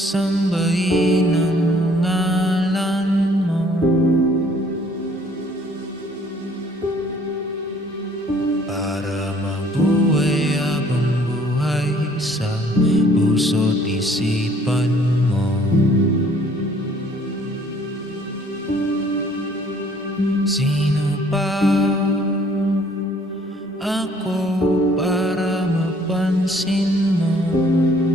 Sambahin ang ngalan mo, para mabuhay habang buhay sa puso't isipan mo. Sino pa ako para mapansin mo?